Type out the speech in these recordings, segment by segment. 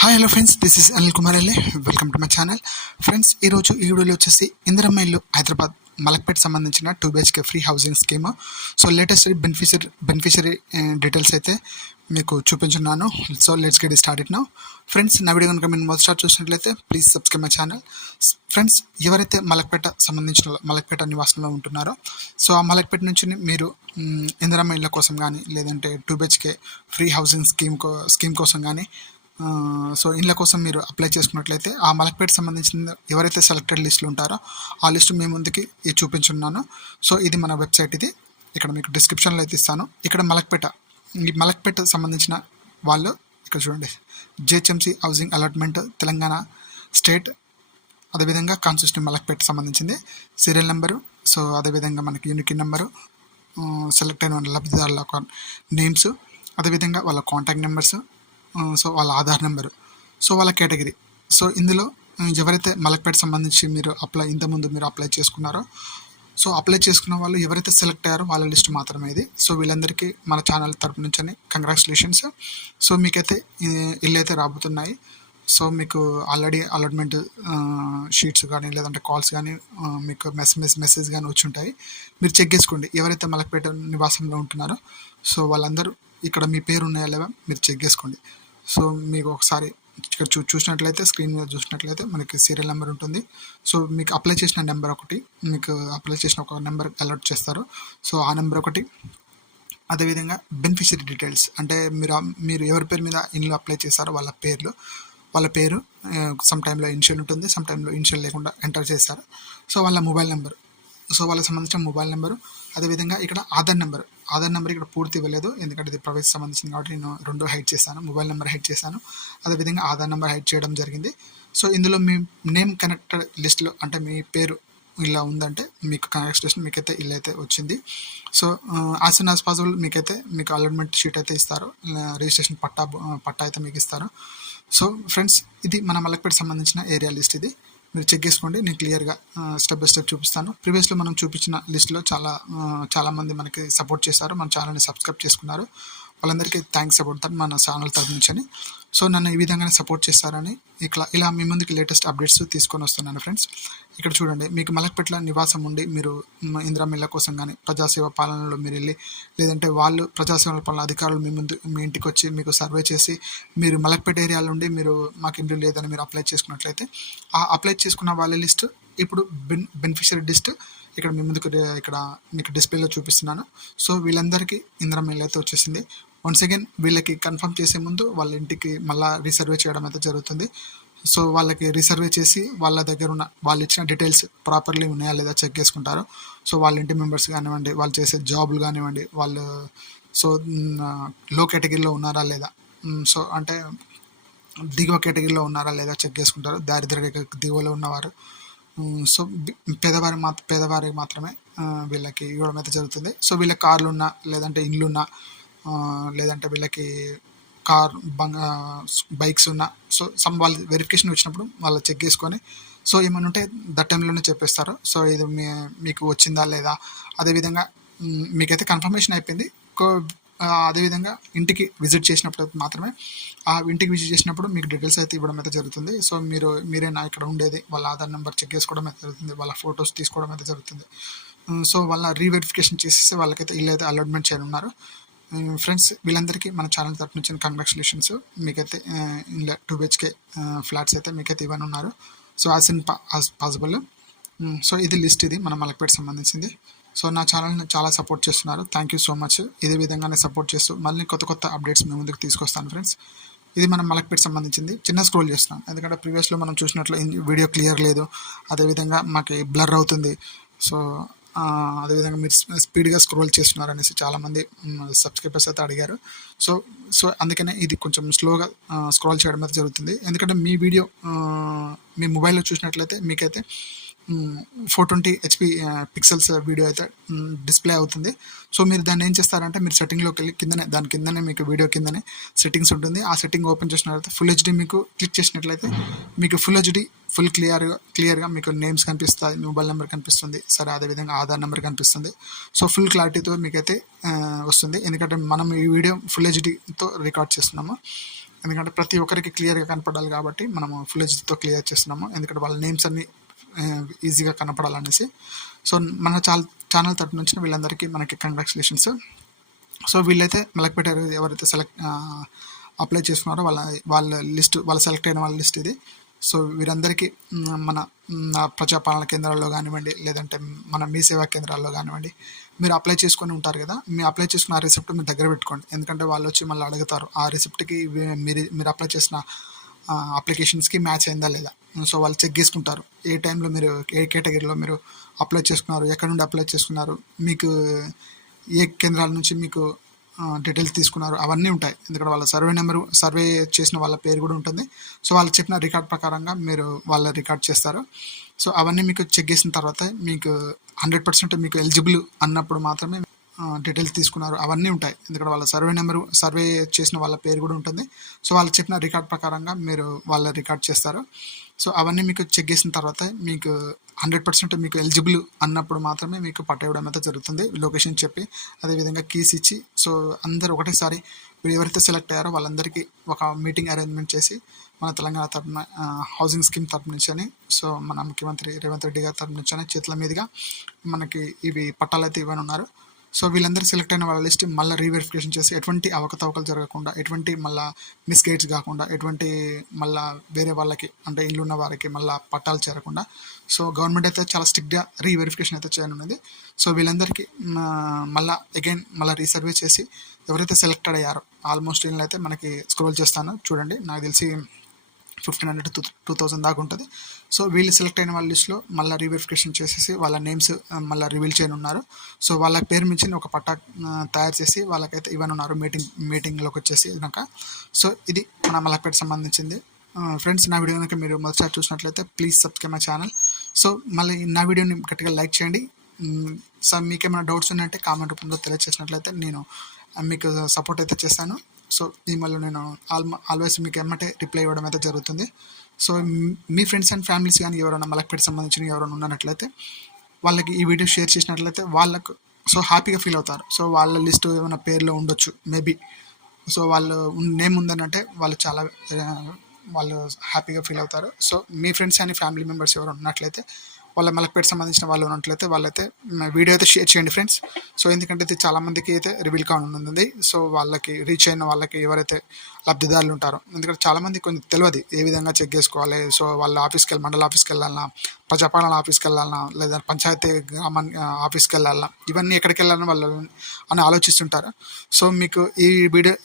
Hi hello friends, this is Anil Kumar LA. Welcome to my channel. Friends, ఈరోజు ఈ వీడియోలో వచ్చేసి ఇందిరమ్మ ఇల్లు హైదరాబాద్ మలక్పేట్ సంబంధించిన 2 BHK free housing scheme. So latest beneficiary details అయితే మీకు చూపించున్నాను. So let's get started now. Friends, నా వీడియో కనుక మీరు మొదటి స్టార్ట్ చూసినట్లయితే please subscribe my channel. Friends, ఎవరైతే మలక్పేట నివాసంలో ఉంటున్నారో, సో ఆ మలక్పేట నుంచి మీరు ఇందిరమ్మ ఇళ్ళ కోసం కానీ లేదంటే 2 BHK ఫ్రీ హౌసింగ్ స్కీమ్ కోసం కానీ సో ఇళ్ళ కోసం మీరు అప్లై చేసుకున్నట్లయితే ఆ మలక్పేట సంబంధించిన ఎవరైతే సెలెక్టెడ్ లిస్టులు ఉంటారో ఆ లిస్టు మీ ముందుకి చూపించున్నాను. సో ఇది మన వెబ్సైట్. ఇది ఇక్కడ మీకు డిస్క్రిప్షన్లో అయితే ఇస్తాను. ఇక్కడ ఈ మలక్పేట సంబంధించిన వాళ్ళు ఇక్కడ చూడండి, GHMC housing allotment Telangana state, అదేవిధంగా కాన్స్టిట్యూషన్ మలక్పేట సంబంధించింది సీరియల్ నెంబరు, సో అదేవిధంగా మనకి యూనిక్ నెంబరు, సెలెక్ట్ అయిన లబ్ధిదారుల నేమ్స్, అదేవిధంగా వాళ్ళ కాంటాక్ట్ నెంబర్స్, సో వాళ్ళ ఆధార్ నెంబరు, సో వాళ్ళ కేటగిరీ. సో ఇందులో ఎవరైతే మలక్పేట సంబంధించి ఇంతకుముందు మీరు అప్లై చేసుకున్నారో, సో అప్లై చేసుకున్న వాళ్ళు ఎవరైతే సెలెక్ట్ అయ్యారో వాళ్ళ లిస్ట్ మాత్రమే ఇది. సో వీళ్ళందరికీ మన ఛానల్ తరపు నుంచి కంగ్రాచులేషన్స్. సో మీకైతే ఇల్లు అయితే రాబోతున్నాయి. సో మీకు ఆల్రెడీ అలాట్మెంట్ షీట్స్ కానీ లేదంటే కాల్స్ కానీ మీకు మెసేజ్ కానీ వచ్చి ఉంటాయి. మీరు చెక్ చేసుకోండి ఎవరైతే మలక్పేట నివాసంలో ఉంటున్నారో. సో వాళ్ళందరూ ఇక్కడ మీ పేరు ఉన్నాయా లేవా మీరు చెక్ చేసుకోండి. సో మీకు ఒకసారి ఇక్కడ చూసినట్లయితే స్క్రీన్ మీద చూసినట్లయితే మనకి సీరియల్ నెంబర్ ఉంటుంది. సో మీకు అప్లై చేసిన నెంబర్ ఒకటి, మీకు అప్లై చేసిన ఒక నెంబర్ అలాట్ చేస్తారు. సో ఆ నెంబర్ ఒకటి, అదేవిధంగా బెనిఫిషరీ డీటెయిల్స్ అంటే మీరు ఎవరి పేరు మీద ఇల్లు అప్లై చేస్తారో వాళ్ళ పేరు సమ్ టైంలో ఇనిషియల్ ఉంటుంది, సమ్ టైంలో ఇనిషియల్ లేకుండా ఎంటర్ చేస్తారు. సో వాళ్ళ మొబైల్ నెంబర్, సో వాళ్ళకి సంబంధించిన మొబైల్ నెంబరు, అదేవిధంగా ఇక్కడ ఆధార్ నెంబర్ ఇక్కడ పూర్తి ఇవ్వలేదు ఎందుకంటే ఇది ప్రైవేట్ సంబంధించింది కాబట్టి నేను 2 హైడ్ చేశాను. మొబైల్ నెంబర్ హైడ్ చేశాను, అదేవిధంగా ఆధార్ నెంబర్ హైడ్ చేయడం జరిగింది. సో ఇందులో మీ నేమ్ కనెక్టెడ్ లిస్ట్లో అంటే మీ పేరు ఇలా ఉందంటే మీకు కనెక్షన్ మీకైతే ఇల్లు అయితే వచ్చింది. So as soon as possible మీకు అలాట్మెంట్ షీట్ అయితే ఇస్తారు, రిజిస్ట్రేషన్ పట్టా అయితే మీకు ఇస్తారు. సో ఫ్రెండ్స్, ఇది మన మలక్పేట సంబంధించిన ఏరియా లిస్ట్. ఇది మీరు చెక్ చేసుకోండి, నేను క్లియర్గా స్టెప్ బై స్టెప్ చూపిస్తాను. ప్రీవియస్లో మనం చూపించిన లిస్ట్లో చాలామంది మనకి సపోర్ట్ చేశారు, మన ఛానల్ని సబ్స్క్రైబ్ చేసుకున్నారు. వాళ్ళందరికీ థ్యాంక్స్ అబౌట్ దట్ మన ఛానల్ తరఫు నుంచి అని. సో నన్ను ఈ విధంగానే సపోర్ట్ చేస్తారని ఇలా మీ ముందుకి లేటెస్ట్ అప్డేట్స్ తీసుకొని వస్తున్నాను. ఫ్రెండ్స్, ఇక్కడ చూడండి, మీకు మలక్పేటలో నివాసం ఉండి మీరు ఇందిరమ్మ ఇళ్ళ కోసం కానీ ప్రజాసేవ పాలనలో మీరు వెళ్ళి లేదంటే వాళ్ళు ప్రజాసేవ పాలన అధికారులు మీ ఇంటికి వచ్చి మీకు సర్వే చేసి మీరు మలక్పేట ఏరియాలో ఉండి మీరు మాకు ఇల్లు లేదని మీరు అప్లై చేసుకున్నట్లయితే ఆ అప్లై చేసుకున్న వాళ్ళ లిస్ట్ ఇప్పుడు బెనిఫిషరీ లిస్ట్ ఇక్కడ మీ ముందుకు ఇక్కడ మీకు డిస్ప్లేలో చూపిస్తున్నాను. సో వీళ్ళందరికీ ఇందిరమ్మ ఇల్లు అయితే వచ్చేసింది. వన్స్ అగైన్ వీళ్ళకి కన్ఫర్మ్ చేసే ముందు వాళ్ళ ఇంటికి మళ్ళీ రీసర్వే చేయడం అయితే జరుగుతుంది. సో వాళ్ళకి రీసర్వే చేసి వాళ్ళ దగ్గర ఉన్న వాళ్ళు ఇచ్చిన డీటెయిల్స్ ప్రాపర్లీ ఉన్నాయా లేదా చెక్ చేసుకుంటారు. సో వాళ్ళ ఇంటి మెంబర్స్ కానివ్వండి, వాళ్ళు చేసే జాబులు కానివ్వండి, వాళ్ళు సో లో కేటగిరీలో ఉన్నారా లేదా, సో అంటే దిగువ కేటగిరీలో ఉన్నారా లేదా చెక్ చేసుకుంటారు. దారిద్ర్య రేఖ దిగువలో ఉన్నవారు, సో పేదవారికి మాత్రమే వీళ్ళకి ఇవ్వడం అయితే జరుగుతుంది. సో వీళ్ళకి కార్లు ఉన్నా లేదంటే ఇండ్లున్నా లేదంటే వీళ్ళకి బైక్స్ ఉన్నా సో వాళ్ళు వెరిఫికేషన్ వచ్చినప్పుడు వాళ్ళు చెక్ చేసుకొని సో ఏమైనా ఉంటే దట్ టైంలోనే చెప్పేస్తారు. సో ఇది మీకు వచ్చిందా లేదా, అదేవిధంగా మీకైతే కన్ఫర్మేషన్ అయిపోయింది. అదేవిధంగా ఇంటికి విజిట్ చేసినప్పుడు మాత్రమే ఇంటికి విజిట్ చేసినప్పుడు మీకు డీటెయిల్స్ అయితే ఇవ్వడం అయితే జరుగుతుంది. సో మీరేనా ఇక్కడ ఉండేది, వాళ్ళ ఆధార్ నెంబర్ చెక్ చేసుకోవడం అయితే జరుగుతుంది, వాళ్ళ ఫొటోస్ తీసుకోవడం అయితే జరుగుతుంది. సో వాళ్ళ రీవెరిఫికేషన్ చేసేసి వాళ్ళకైతే ఇల్లు అయితే అలాట్మెంట్ చేయనున్నారు. ఫ్రెండ్స్, వీళ్ళందరికీ మన ఛానల్ తరపు నుంచి కంగ్రాచులేషన్స్. మీకైతే ఇలా 2 BHK ఫ్లాట్స్ అయితే మీకైతే ఇవ్వనున్నారు. So as soon as possible. So ఇది లిస్ట్, ఇది మన మలక్పేట సంబంధించింది. సో నా ఛానల్ని చాలా సపోర్ట్ చేస్తున్నారు, థ్యాంక్ యూ సో మచ్. ఇదే విధంగానే సపోర్ట్ చేస్తూ మళ్ళీ కొత్త అప్డేట్స్ మీ ముందుకు తీసుకొస్తాను. ఫ్రెండ్స్, ఇది మనం మలక్పేట సంబంధించింది. చిన్న స్క్రోల్ చేస్తున్నాను ఎందుకంటే ప్రీవియస్లో మనం చూసినట్లు వీడియో క్లియర్ లేదు, అదేవిధంగా మాకు బ్లర్ అవుతుంది. సో అదేవిధంగా మీరు స్పీడ్గా స్క్రోల్ చేస్తున్నారు అనేసి చాలామంది సబ్స్క్రైబర్స్ అయితే అడిగారు. సో అందుకనే ఇది కొంచెం స్లోగా స్క్రోల్ చేయడం అయితే జరుగుతుంది. ఎందుకంటే మీ వీడియో మీ మొబైల్లో చూసినట్లయితే మీకైతే 420 HP పిక్సెల్స్ వీడియో అయితే డిస్ప్లే అవుతుంది. సో మీరు దాన్ని ఏం చేస్తారంటే మీరు సెట్టింగ్లోకి వెళ్ళి దాని కిందనే మీకు వీడియో కిందనే సెట్టింగ్స్ ఉంటుంది. ఆ సెట్టింగ్ ఓపెన్ చేసినట్లయితే ఫుల్ హెచ్డీ మీకు క్లిక్ చేసినట్లయితే మీకు ఫుల్ హెచ్డీ ఫుల్ క్లియర్గా మీకు నేమ్స్ కనిపిస్తాయి, మొబైల్ నెంబర్ కనిపిస్తుంది, సరే అదేవిధంగా ఆధార్ నెంబర్ కనిపిస్తుంది. సో ఫుల్ క్లారిటీతో మీకైతే వస్తుంది. ఎందుకంటే మనం ఈ వీడియో ఫుల్ హెచ్డీతో రికార్డ్ చేస్తున్నాము. ఎందుకంటే ప్రతి ఒక్కరికి క్లియర్గా కనపడాలి కాబట్టి మనము ఫుల్ హెచ్డీతో క్లియర్ చేస్తున్నాము, ఎందుకంటే వాళ్ళ నేమ్స్ అన్ని ఈజీగా కనపడాలనేసి. సో మన ఛానల్ తరపు నుంచి వీళ్ళందరికీ మనకి కంగ్రాచులేషన్స్. సో వీళ్ళైతే మలక్పేట ఎవరైతే అప్లై చేసుకున్నారో వాళ్ళ లిస్ట్, వాళ్ళ సెలెక్ట్ అయిన వాళ్ళ లిస్ట్ ఇది. సో వీరందరికీ మన ప్రజాపాలన కేంద్రాల్లో కానివ్వండి, లేదంటే మన మీ సేవా కేంద్రాల్లో కానివ్వండి, మీరు అప్లై చేసుకొని ఉంటారు కదా, మీ అప్లై చేసుకున్న ఆ రిసిప్ట్ మీరు దగ్గర పెట్టుకోండి. ఎందుకంటే వాళ్ళు వచ్చి మళ్ళీ అడుగుతారు ఆ రిసిప్ట్కి మీరు అప్లై చేసిన అప్లికేషన్స్కి మ్యాచ్ అయిందా లేదా. సో వాళ్ళు చెక్ చేసుకుంటారు ఏ టైంలో మీరు ఏ కేటగిరీలో మీరు అప్లై చేసుకున్నారు, ఎక్కడ నుండి అప్లై చేసుకున్నారు, మీకు ఏ కేంద్రాల నుంచి మీకు డీటెయిల్స్ తీసుకున్నారు, అవన్నీ ఉంటాయి. ఎందుకంటే వాళ్ళ సర్వే చేసిన వాళ్ళ పేరు కూడా ఉంటుంది. సో వాళ్ళు చెప్పిన రికార్డ్ ప్రకారంగా మీరు వాళ్ళ రికార్డ్ చేస్తారు. సో అవన్నీ మీకు చెక్ చేసిన తర్వాత మీకు 100% మీకు ఎలిజిబుల్ అన్నప్పుడు మాత్రమే డీటెయిల్స్ తీసుకున్నారు, అవన్నీ ఉంటాయి. ఎందుకంటే వాళ్ళ సర్వే చేసిన వాళ్ళ పేరు కూడా ఉంటుంది. సో వాళ్ళు చెప్పిన రికార్డ్ ప్రకారంగా మీరు వాళ్ళ రికార్డ్ చేస్తారు. సో అవన్నీ మీకు చెక్ చేసిన తర్వాత మీకు 100% మీకు ఎలిజిబుల్ అన్నప్పుడు మాత్రమే మీకు పట్టేయడం అయితే జరుగుతుంది, లొకేషన్ చెప్పి అదేవిధంగా కీస్ ఇచ్చి. సో అందరూ ఒకటేసారి ఎవరైతే సెలెక్ట్ అయ్యారో వాళ్ళందరికీ ఒక మీటింగ్ అరేంజ్మెంట్ చేసి మన తెలంగాణ తరఫున హౌసింగ్ స్కీమ్ తరఫు నుంచి అని, సో మన ముఖ్యమంత్రి రేవంత్ రెడ్డి గారి తరఫు నుంచి అని చేతుల మీదుగా మనకి ఇవి పట్టాలు అయితే ఇవ్వనున్నారు. సో వీళ్ళందరూ సెలెక్ట్ అయిన వాళ్ళ లిస్ట్ మళ్ళీ రీవెరిఫికేషన్ చేసి ఎటువంటి అవకతవకలు జరగకుండా, ఎటువంటి మళ్ళీ మిస్గైడ్స్ కాకుండా, ఎటువంటి మళ్ళీ వేరే వాళ్ళకి అంటే ఇల్లు ఉన్న వారికి మళ్ళీ పట్టాలు చేరకుండా, సో గవర్నమెంట్ అయితే చాలా స్ట్రిక్ట్గా రీవెరిఫికేషన్ అయితే చేయనున్నది. సో వీళ్ళందరికీ మళ్ళీ అగైన్ రీసర్వే చేసి ఎవరైతే సెలెక్టెడ్ అయ్యారో ఆల్మోస్ట్ వీళ్ళని అయితే మనకి స్క్రోల్ చేస్తాను చూడండి, నాకు తెలిసి 1500 to 2000 దాకా ఉంటుంది. సో వీళ్ళు సెలెక్ట్ అయిన వాళ్ళ లిస్ట్లో మళ్ళీ రీవెరిఫికేషన్ చేసేసి వాళ్ళ నేమ్స్ మళ్ళీ రివీల్ చేయనున్నారు. సో వాళ్ళ పేరు మించిన ఒక పట్టా తయారు చేసి వాళ్ళకైతే ఇవ్వనున్నారు మీటింగ్లోకి వచ్చేసి కనుక. సో ఇది మన మలక్పేట సంబంధించింది. ఫ్రెండ్స్, నా వీడియో కనుక మీరు మొదటిసారి చూసినట్లయితే please subscribe my channel. So మళ్ళీ నా వీడియోని గట్టిగా లైక్ చేయండి. సో మీకు ఏమైనా డౌట్స్ ఉన్నాయంటే కామెంట్ రూపంలో తెలియజేసినట్లయితే నేను మీకు సపోర్ట్ అయితే చేస్తాను. సో దీనివల్ల నేను ఆల్వేస్ మీకు ఎమ్మటే రిప్లై ఇవ్వడం అయితే జరుగుతుంది. So me friends and families కానీ ఎవరైనా మలక్పేట సంబంధించిన ఎవరైనా ఉన్నట్లయితే వాళ్ళకి ఈ వీడియో షేర్ చేసినట్లయితే వాళ్ళకు సో హ్యాపీగా ఫీల్ అవుతారు. సో వాళ్ళ లిస్ట్ ఏమైనా పేర్లో ఉండొచ్చు మేబీ. సో వాళ్ళు నేమ్ ఉందనంటే వాళ్ళు హ్యాపీగా ఫీల్ అవుతారు. So me friends and family members ఎవరు ఉన్నట్లయితే వాళ్ళ మలక్పేట సంబంధించిన వాళ్ళు ఉన్నట్లయితే వాళ్ళైతే వీడియో అయితే షేర్ చేయండి ఫ్రెండ్స్. సో ఎందుకంటే ఇది చాలామందికి అయితే రివీల్ కానుంది. సో వాళ్ళకి రీచ్ అయిన వాళ్ళకి ఎవరైతే లబ్ధిదారులు ఉంటారో, ఎందుకంటే చాలామంది కొంచెం తెలియదు ఏ విధంగా చెక్ చేసుకోవాలి. సో వాళ్ళ మండల ఆఫీస్కి వెళ్ళాలన్నా, ప్రజాపాలన ఆఫీస్కి వెళ్ళాలన్నా, లేదా పంచాయతీ ఆఫీస్కి వెళ్ళాలన్నా, ఇవన్నీ ఎక్కడికి వెళ్ళాలని వాళ్ళు అని ఆలోచిస్తుంటారు. సో మీకు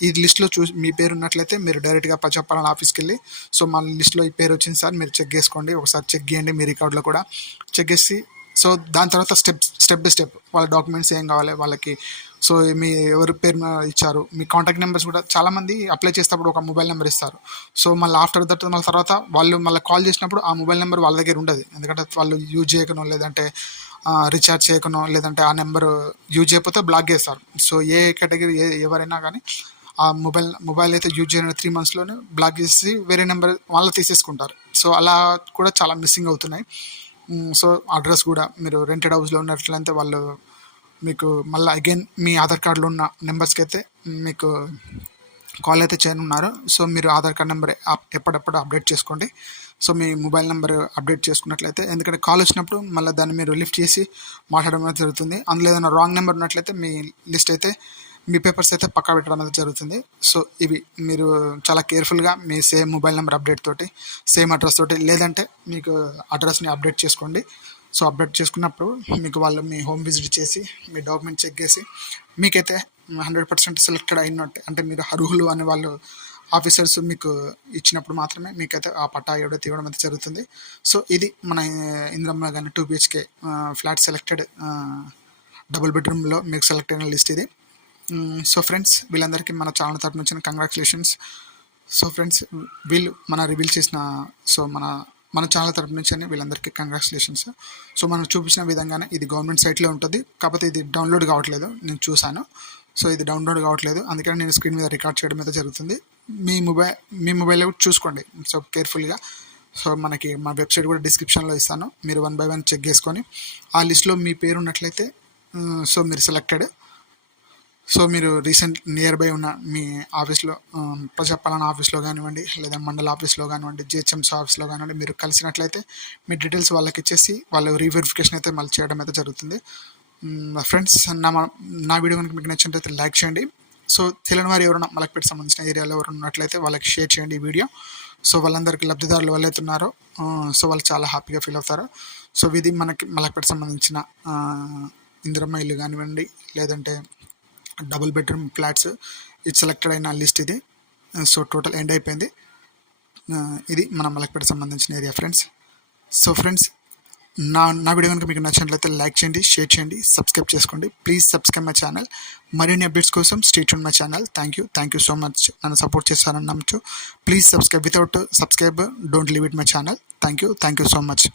ఈ లిస్ట్లో మీ పేరు ఉన్నట్లయితే మీరు డైరెక్ట్గా ప్రజాపాలన ఆఫీస్కి వెళ్ళి సో మన లిస్ట్లో ఈ పేరు వచ్చింది సార్ మీరు చెక్ చేసుకోండి, ఒకసారి చెక్ చేయండి మీ రికార్డులో కూడా చెక్ చేసి. సో దాని తర్వాత స్టెప్ బై స్టెప్ వాళ్ళ డాక్యుమెంట్స్ ఏం కావాలి వాళ్ళకి, సో మీ ఎవరి పేరు ఇచ్చారు, మీ కాంటాక్ట్ నెంబర్స్ కూడా చాలామంది అప్లై చేసేటప్పుడు ఒక మొబైల్ నెంబర్ ఇస్తారు. సో మళ్ళీ ఆఫ్టర్ దట్ మళ్ళీ తర్వాత వాళ్ళు మళ్ళీ కాల్ చేసినప్పుడు ఆ మొబైల్ నెంబర్ వాళ్ళ దగ్గర ఉండదు, ఎందుకంటే వాళ్ళు యూజ్ చేయకనో లేదంటే రీఛార్జ్ చేయకనో లేదంటే ఆ నెంబర్ యూజ్ చేయకపోతే బ్లాక్ చేస్తారు. సో ఏ కేటగిరీ ఎవరైనా కానీ ఆ మొబైల్ అయితే యూజ్ చేయని 3 monthsలోనే బ్లాక్ చేసి వేరే నెంబర్ వాళ్ళు తీసేసుకుంటారు. సో అలా కూడా చాలా మిస్సింగ్ అవుతున్నాయి. సో అడ్రస్ కూడా మీరు రెంటెడ్ హౌస్లో ఉన్నట్లయితే వాళ్ళు మీకు మళ్ళీ అగైన్ మీ ఆధార్ కార్డులో ఉన్న నెంబర్స్కి అయితే మీకు కాల్ అయితే చేయనున్నారు. సో మీరు ఆధార్ కార్డ్ నెంబర్ ఎప్పటికప్పుడు అప్డేట్ చేసుకోండి. సో మీ మొబైల్ నెంబర్ అప్డేట్ చేసుకున్నట్లయితే, ఎందుకంటే కాల్ వచ్చినప్పుడు మళ్ళీ దాన్ని మీరు లిఫ్ట్ చేసి మాట్లాడడం జరుగుతుంది. అందులో ఏదైనా రాంగ్ నెంబర్ ఉన్నట్లయితే మీ లిస్ట్ అయితే మీ పేపర్స్ అయితే పక్కా పెట్టడం అనేది జరుగుతుంది. సో ఇవి మీరు చాలా కేర్ఫుల్గా మీ సేమ్ మొబైల్ నెంబర్ అప్డేట్ తోటి, సేమ్ అడ్రస్ తోటి, లేదంటే మీకు అడ్రస్ని అప్డేట్ చేసుకోండి. సో అప్డేట్ చేసుకున్నప్పుడు మీకు వాళ్ళు మీ హోమ్ విజిట్ చేసి మీ డాక్యుమెంట్ చెక్ చేసి మీకైతే 100% సెలెక్టెడ్ అయినట్టు, అంటే మీరు అర్హులు అని వాళ్ళు ఆఫీసర్స్ మీకు ఇచ్చినప్పుడు మాత్రమే మీకైతే ఆ పట్టా ఎవడైతే ఇవ్వడం అయితే జరుగుతుంది. సో ఇది మన ఇంద్రమ్మ కానీ 2 BHK ఫ్లాట్ సెలెక్టెడ్ డబుల్ బెడ్రూమ్లో మీకు సెలెక్ట్ అయిన లిస్ట్ ఇది. సో ఫ్రెండ్స్, వీళ్ళందరికీ మన ఛానల్ తరపు నుంచి కంగ్రాచులేషన్స్. సో ఫ్రెండ్స్, వీళ్ళు రివీల్ చేసిన సో మన ఛానల్ తరపు నుంచి వీళ్ళందరికీ కంగ్రాచులేషన్స్. సో మనం చూపించిన విధంగానే ఇది గవర్నమెంట్ సైట్లో ఉంటుంది, కాకపోతే ఇది డౌన్లోడ్ కావట్లేదు, నేను చూశాను. సో ఇది డౌన్లోడ్ కావట్లేదు, అందుకని నేను స్క్రీన్ మీద రికార్డ్ చేయడం అయితే జరుగుతుంది. మీ మొబైల్లో కూడా చూసుకోండి సో కేర్ఫుల్గా. సో మనకి మా వెబ్సైట్ కూడా డిస్క్రిప్షన్లో ఇస్తాను, మీరు 1 by 1 చెక్ చేసుకొని ఆ లిస్ట్లో మీ పేరు ఉన్నట్లయితే సో మీరు సెలెక్టెడ్. సో మీరు రీసెంట్ నియర్ బై ఉన్న మీ ఆఫీస్లో ప్రజాపాలన ఆఫీస్లో కానివ్వండి, లేదా మండల ఆఫీస్లో కానివ్వండి, జిహెచ్ఎంసీ ఆఫీస్లో కానివ్వండి, మీరు కలిసినట్లయితే మీ డీటెయిల్స్ వాళ్ళకి ఇచ్చేసి వాళ్ళు రీవెరిఫికేషన్ అయితే మళ్ళీ చేయడం అయితే జరుగుతుంది. ఫ్రెండ్స్, నా వీడియో కనుక మీకు నచ్చినట్లయితే లైక్ చేయండి. సో తెలియని వారు ఎవరైనా మలక్పేట సంబంధించిన ఏరియాలో ఎవరైనా ఉన్నట్లయితే వాళ్ళకి షేర్ చేయండి ఈ వీడియో. సో వాళ్ళందరికీ లబ్ధిదారులు ఎవరైతే ఉన్నారో సో వాళ్ళు చాలా హ్యాపీగా ఫీల్ అవుతారు. సో ఇది మనకి మలక్పేట సంబంధించిన ఇందిరమ్మ ఇల్లు కానివ్వండి, లేదంటే డబుల్ బెడ్రూమ్ ఫ్లాట్స్ ఇది సెలెక్టెడ్ అయిన లిస్ట్ ఇది. సో టోటల్ ఎండ్ అయిపోయింది. ఇది మన మలక్పేట సంబంధించిన ఏరియా ఫ్రెండ్స్. సో ఫ్రెండ్స్, నా వీడియో కనుక మీకు నచ్చినట్లయితే లైక్ చేయండి, షేర్ చేయండి, సబ్స్క్రైబ్ చేసుకోండి. Please subscribe my channel. మరిన్ని అప్డేట్స్ కోసం stay tune my channel. Thank you so much. నన్ను సపోర్ట్ చేస్తారని నమ్మచ్చు. Please subscribe. Without subscribe don't leave it my channel. Thank you so much.